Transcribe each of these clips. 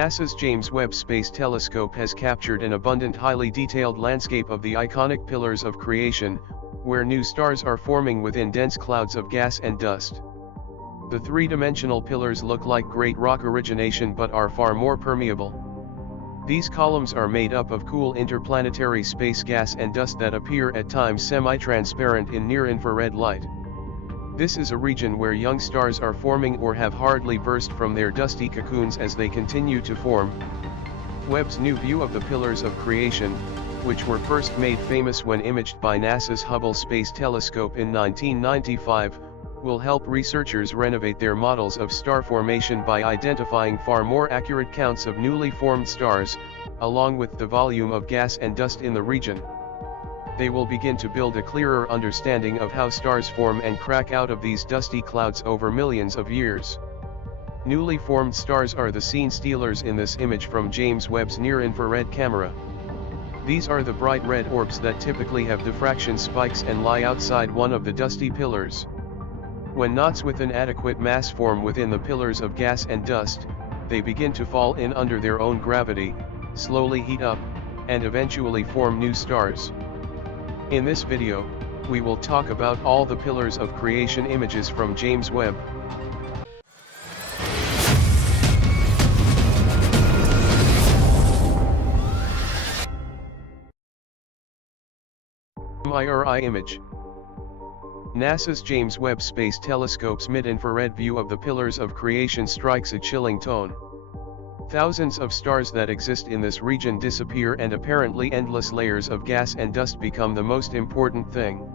NASA's James Webb Space Telescope has captured an abundant, highly detailed landscape of the iconic pillars of creation, where new stars are forming within dense clouds of gas and dust. The three-dimensional pillars look like great rock origination but are far more permeable. These columns are made up of cool interplanetary space gas and dust that appear at times semi-transparent in near-infrared light. This is a region where young stars are forming or have hardly burst from their dusty cocoons as they continue to form. Webb's new view of the pillars of creation, which were first made famous when imaged by NASA's Hubble Space Telescope in 1995, will help researchers renovate their models of star formation by identifying far more accurate counts of newly formed stars, along with the volume of gas and dust in the region. They will begin to build a clearer understanding of how stars form and crack out of these dusty clouds over millions of years. Newly formed stars are the scene stealers in this image from James Webb's near-infrared camera. These are the bright red orbs that typically have diffraction spikes and lie outside one of the dusty pillars. When knots with an adequate mass form within the pillars of gas and dust, they begin to fall in under their own gravity, slowly heat up, and eventually form new stars. In this video, we will talk about all the pillars of creation images from James Webb. MIRI image. NASA's James Webb Space Telescope's mid-infrared view of the pillars of creation strikes a chilling tone. Thousands of stars that exist in this region disappear and apparently endless layers of gas and dust become the most important thing.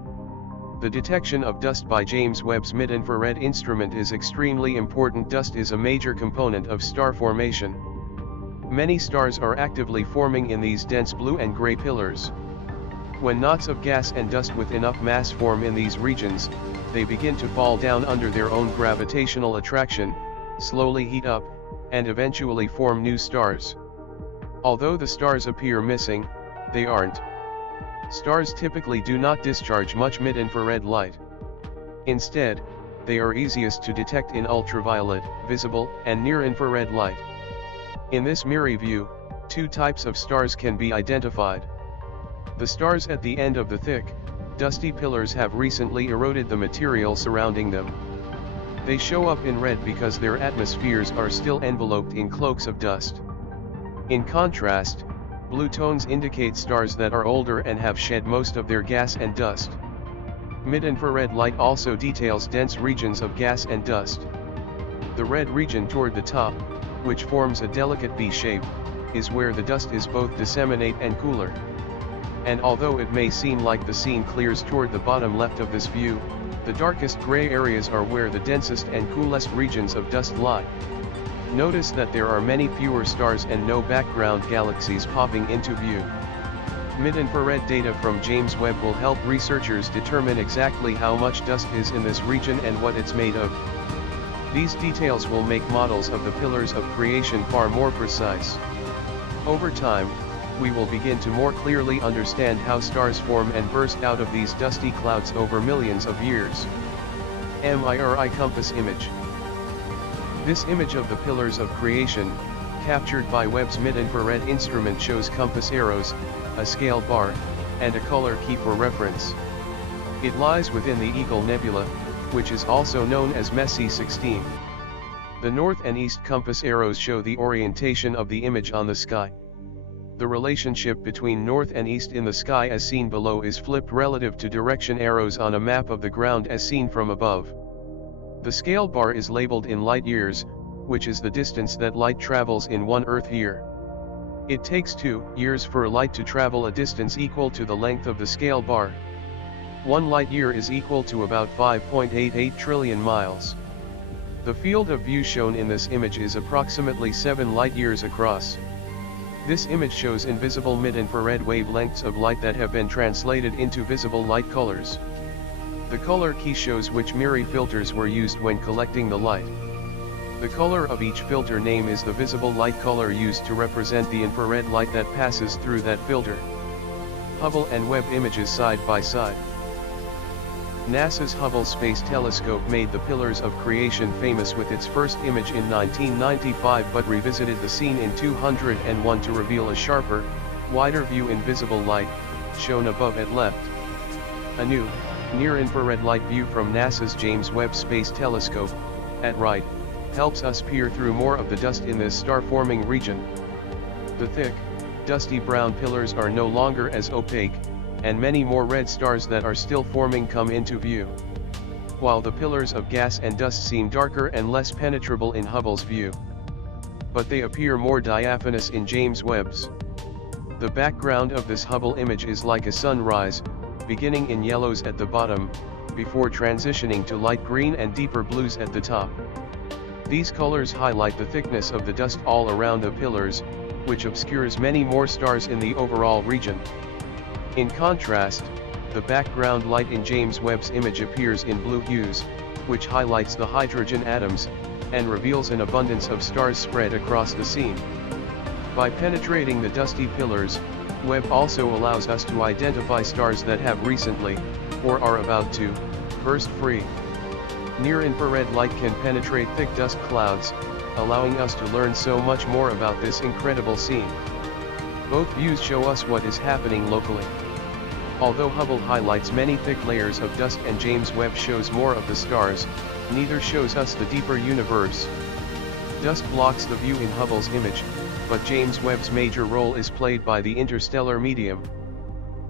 The detection of dust by James Webb's mid-infrared instrument is extremely important. Dust is a major component of star formation. Many stars are actively forming in these dense blue and gray pillars. When knots of gas and dust with enough mass form in these regions, they begin to fall down under their own gravitational attraction, slowly heat up, and eventually form new stars. Although the stars appear missing, they aren't. Stars typically do not discharge much mid-infrared light. Instead, they are easiest to detect in ultraviolet, visible, and near-infrared light. In this MIRI view, two types of stars can be identified. The stars at the end of the thick, dusty pillars have recently eroded the material surrounding them. They show up in red because their atmospheres are still enveloped in cloaks of dust. In contrast, blue tones indicate stars that are older and have shed most of their gas and dust. Mid-infrared light also details dense regions of gas and dust. The red region toward the top, which forms a delicate V shape, is where the dust is both disseminate and cooler. And although it may seem like the scene clears toward the bottom left of this view, the darkest gray areas are where the densest and coolest regions of dust lie. Notice that there are many fewer stars and no background galaxies popping into view. Mid-infrared data from James Webb will help researchers determine exactly how much dust is in this region and what it's made of. These details will make models of the pillars of creation far more precise. Over time, we will begin to more clearly understand how stars form and burst out of these dusty clouds over millions of years. MIRI compass image. This image of the pillars of creation, captured by Webb's mid-infrared instrument, shows compass arrows, a scale bar, and a color key for reference. It lies within the Eagle Nebula, which is also known as Messier 16. The north and east compass arrows show the orientation of the image on the sky. The relationship between north and east in the sky as seen below is flipped relative to direction arrows on a map of the ground as seen from above. The scale bar is labeled in light years, which is the distance that light travels in 1 Earth year. It takes 2 years for light to travel a distance equal to the length of the scale bar. 1 light year is equal to about 5.88 trillion miles. The field of view shown in this image is approximately 7 light years across. This image shows invisible mid-infrared wavelengths of light that have been translated into visible light colors. The color key shows which MIRI filters were used when collecting the light. The color of each filter name is the visible light color used to represent the infrared light that passes through that filter. Hubble and Webb images side by side. NASA's Hubble Space Telescope made the pillars of creation famous with its first image in 1995, but revisited the scene in 2001 to reveal a sharper, wider view in visible light, shown above at left. A new, near-infrared light view from NASA's James Webb Space Telescope, at right, helps us peer through more of the dust in this star-forming region. The thick, dusty brown pillars are no longer as opaque, and many more red stars that are still forming come into view. While the pillars of gas and dust seem darker and less penetrable in Hubble's view, but they appear more diaphanous in James Webb's. The background of this Hubble image is like a sunrise, beginning in yellows at the bottom, before transitioning to light green and deeper blues at the top. These colors highlight the thickness of the dust all around the pillars, which obscures many more stars in the overall region. In contrast, the background light in James Webb's image appears in blue hues, which highlights the hydrogen atoms, and reveals an abundance of stars spread across the scene. By penetrating the dusty pillars, Webb also allows us to identify stars that have recently, or are about to, burst free. Near-infrared light can penetrate thick dust clouds, allowing us to learn so much more about this incredible scene. Both views show us what is happening locally. Although Hubble highlights many thick layers of dust and James Webb shows more of the stars, neither shows us the deeper universe. Dust blocks the view in Hubble's image, but James Webb's major role is played by the interstellar medium.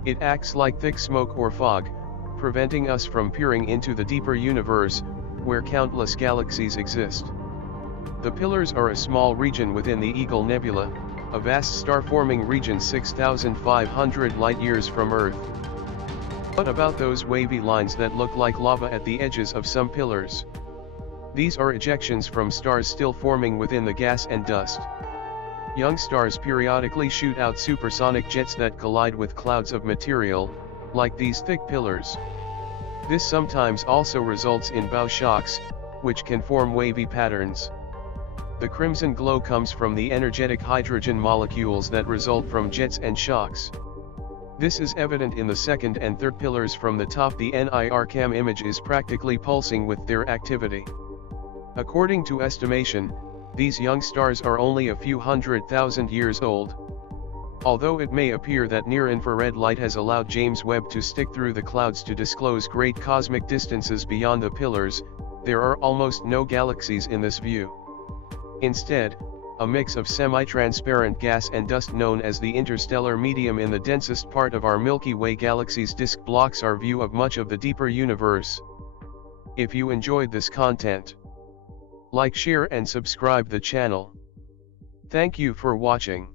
It acts like thick smoke or fog, preventing us from peering into the deeper universe, where countless galaxies exist. The pillars are a small region within the Eagle Nebula, a vast star-forming region 6,500 light-years from Earth. What about those wavy lines that look like lava at the edges of some pillars? These are ejections from stars still forming within the gas and dust. Young stars periodically shoot out supersonic jets that collide with clouds of material, like these thick pillars. This sometimes also results in bow shocks, which can form wavy patterns. The crimson glow comes from the energetic hydrogen molecules that result from jets and shocks. This is evident in the second and third pillars from the top. The NIRCam image is practically pulsing with their activity. According to estimation, these young stars are only a few 100,000 years old. Although it may appear that near-infrared light has allowed James Webb to stick through the clouds to disclose great cosmic distances beyond the pillars, there are almost no galaxies in this view. Instead, a mix of semi-transparent gas and dust known as the interstellar medium in the densest part of our Milky Way galaxy's disk blocks our view of much of the deeper universe. If you enjoyed this content, like, share and subscribe the channel. Thank you for watching.